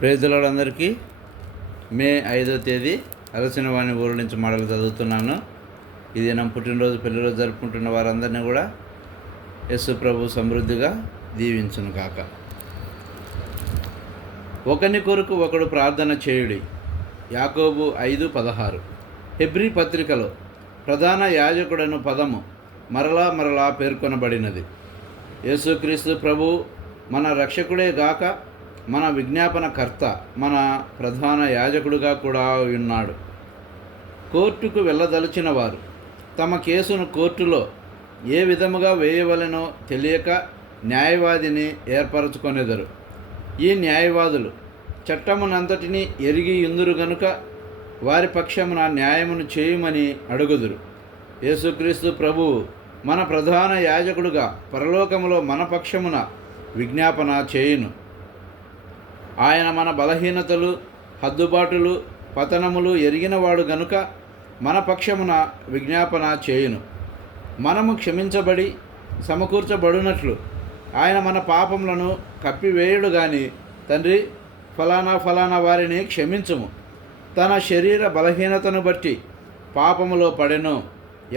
ప్రేజులందరికీ మే 5వ తేదీ అలసిన వాణి ఊరు నుంచి మాటలు చదువుతున్నాను. ఇది నా పుట్టినరోజు పెళ్లిరోజు జరుపుకుంటున్న వారందరినీ కూడా యేసు ప్రభు సమృద్ధిగా దీవించును కాక. ఒకని కొరకు ఒకడు ప్రార్థన చేయుడి. యాకోబు 5:16. హెబ్రీ పత్రికలో ప్రధాన యాజకుడను పదము మరలా పేర్కొనబడినది. యేసుక్రీస్తు ప్రభు మన రక్షకుడే గాక మన విజ్ఞాపనకర్త, మన ప్రధాన యాజకుడుగా కూడా ఉన్నాడు. కోర్టుకు వెళ్ళదలిచిన వారు తమ కేసును కోర్టులో ఏ విధముగా వేయవలెనో తెలియక న్యాయవాదిని ఏర్పరచుకొనెదరు. ఈ న్యాయవాదులు చట్టమునంతటినీ ఎరిగి యుందురు గనుక వారి పక్షమున న్యాయమును చేయుమని అడుగుదురు. యేసుక్రీస్తు ప్రభువు మన ప్రధాన యాజకుడుగా పరలోకములో మన పక్షమున విజ్ఞాపన చేయును. ఆయన మన బలహీనతలు, హద్దుబాటులు, పతనములు ఎరిగినవాడు గనుక మన పక్షమున విజ్ఞాపన చేయును. మనము క్షమించబడి సమకూర్చబడినట్లు ఆయన మన పాపములను కప్పివేయుడు గాని, తండ్రి ఫలానా వారిని క్షమించుము. తన శరీర బలహీనతను బట్టి పాపములో పడెను.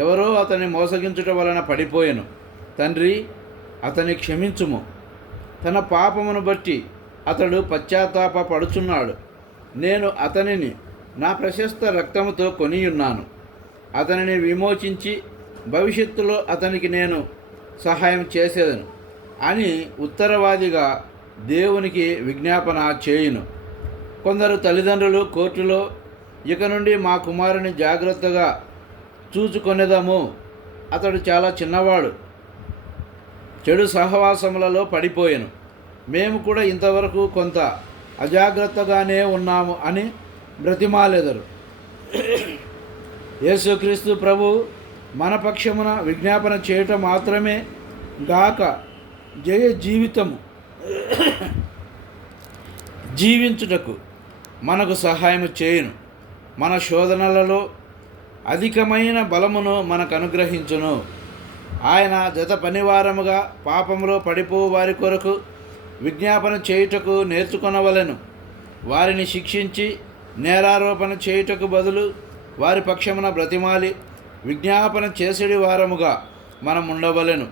ఎవరో అతని మోసగించుట వలన పడిపోయెను. తండ్రి అతని క్షమించుము. తన పాపమును బట్టి అతడు పశ్చాత్తాప పడుచున్నాడు. నేను అతనిని నా ప్రశస్త రక్తముతో కొనియున్నాను. అతనిని విమోచించి భవిష్యత్తులో అతనికి నేను సహాయం చేసేదను అని ఉత్తరవాదిగా దేవునికి విజ్ఞాపన చేయును. కొందరు తల్లిదండ్రులు కోర్టులో, ఇక నుండి మా కుమారుని జాగ్రత్తగా చూచుకొనేదము, అతడు చాలా చిన్నవాడు, చెడు సహవాసములలో పడిపోయెను, మేము కూడా ఇంతవరకు కొంత అజాగ్రత్తగానే ఉన్నాము అని బ్రతిమాలెదరు. యేసుక్రీస్తు ప్రభు మన పక్షమున విజ్ఞాపన చేయటం మాత్రమే గాక జయ జీవితము జీవించుటకు మనకు సహాయం చేయును. మన శోధనలలో అధికమైన బలమును మనకు అనుగ్రహించును. ఆయన జత పనివారముగా పాపములో పడిపో వారి కొరకు విజ్ఞాపన చేయుటకు నేర్చుకొనవలెను. వారిని శిక్షించి నేరారోపణ చేయుటకు బదులు వారి పక్షమున బ్రతిమాలి విజ్ఞాపన చేసేడి వారముగా మనం ఉండవలెను.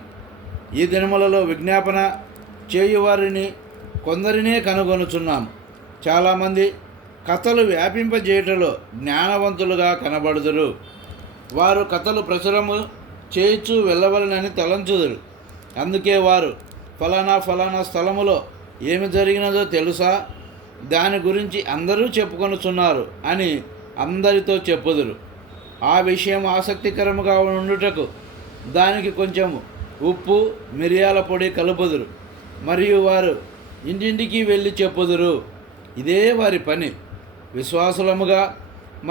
ఈ దినములలో విజ్ఞాపన చేయువారిని కొందరినే కనుగొనుచున్నాము. చాలామంది కథలు వ్యాపింపజేయుటలో జ్ఞానవంతులుగా కనబడుదురు. వారు కథలు ప్రచురము చేయుచు వెళ్ళవలెనని తలంచుదురు. అందుకే వారు ఫలానా స్థలములో ఏమి జరిగినదో తెలుసా, దాని గురించి అందరూ చెప్పుకొనుచున్నారు అని అందరితో చెప్పుదురు. ఆ విషయం ఆసక్తికరముగా ఉండుటకు దానికి కొంచెం ఉప్పు, మిరియాల పొడి కలుపుదురు. మరియు వారు ఇంటింటికి వెళ్ళి చెప్పుదురు. ఇదే వారి పని. విశ్వాసులముగా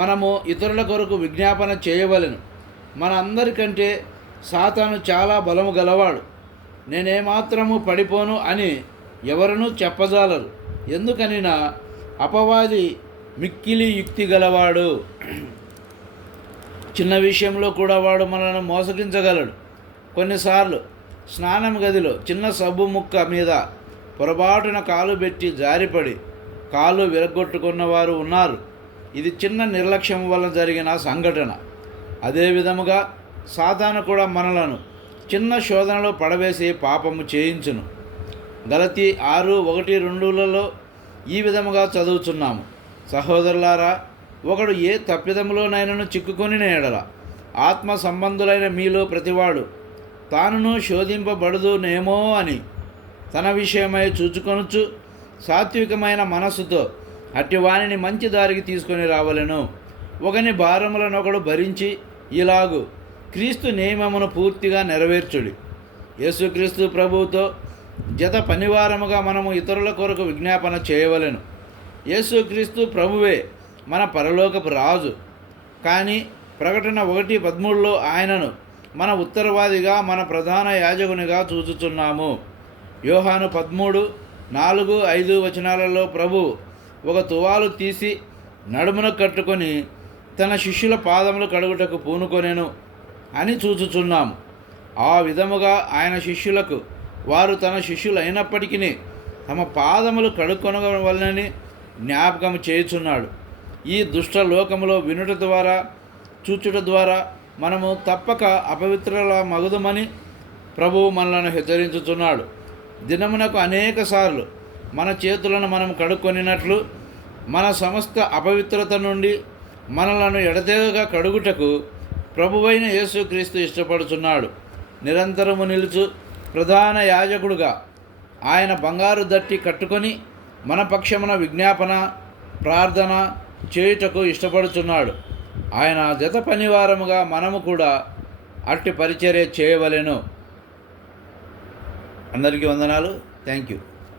మనము ఇతరుల కొరకు విజ్ఞాపన చేయవలెను. మన అందరికంటే సాతాను చాలా బలము గలవాడు. నేనేమాత్రము పడిపోను అని ఎవరనూ చెప్పజాలరు. ఎందుకనినా అపవాది మిక్కిలి యుక్తి గలవాడు. చిన్న విషయంలో కూడా వాడు మనల్ని మోసగించగలడు. కొన్నిసార్లు స్నానం గదిలో చిన్న సబ్బు ముక్క మీద పొరపాటున కాలు పెట్టి జారిపడి కాలు విరగొట్టుకున్నవారు ఉన్నారు. ఇది చిన్న నిర్లక్ష్యం వల్ల జరిగిన సంఘటన. అదే విధముగా సాతాను కూడా మనలను చిన్న శోధనలో పడవేసి పాపము చేయించును. గలతీ 6:1-2లలో ఈ విధముగా చదువుచున్నాము. సహోదరులారా, ఒకడు ఏ తప్పిదములోనైనను చిక్కుకొని ఎడల ఆత్మ సంబంధులైన మీలో ప్రతివాడు తానును శోధింపబడుదునేమో అని తన విషయమై చూచుకొనుచు సాత్వికమైన మనస్సుతో అట్టివానిని మంచి దారికి తీసుకొని రావలెను. ఒకని భారములనొకడు భరించి ఇలాగు క్రీస్తు నియమమును పూర్తిగా నెరవేర్చుడి. యేసుక్రీస్తు ప్రభువుతో జత పనివారముగా మనము ఇతరుల కొరకు విజ్ఞాపన చేయవలెను. యేసుక్రీస్తు ప్రభువే మన పరలోకపు రాజు. కానీ ప్రకటన 1:13లో ఆయనను మన ఉత్తరవాదిగా, మన ప్రధాన యాజకునిగా చూచుచున్నాము. యోహాను 13:4-5 ప్రభువు ఒక తువాలు తీసి నడుమున కట్టుకొని తన శిష్యుల పాదములు కడుగుటకు పూనుకొనెను అని చూచుచున్నాము. ఆ విధముగా ఆయన శిష్యులకు వారు తన శిష్యులైనప్పటికీ తమ పాదములు కడుక్కొనవలనని జ్ఞాపకం చేయుచున్నాడు. ఈ దుష్ట లోకములో వినుట ద్వారా చూచుట ద్వారా మనము తప్పక అపవిత్రుల మగుదమని ప్రభువు మనలను హెచ్చరించుచున్నాడు. దినమునకు అనేక సార్లు మన చేతులను మనం కడుక్కొనినట్లు మన సమస్త అపవిత్రత నుండి మనలను ఎడతెగక కడుగుటకు ప్రభువైన యేసుక్రీస్తు ఇష్టపడుచున్నాడు. నిరంతరము నిలుచు ప్రధాన యాజకుడుగా ఆయన బంగారు దట్టి కట్టుకొని మన పక్షమున విజ్ఞాపన ప్రార్థన చేయుటకు ఇష్టపడుచున్నాడు. ఆయన జత పనివారముగా మనము కూడా అట్టి పరిచర్య చేయవలెను. అందరికీ వందనాలు. Thank you.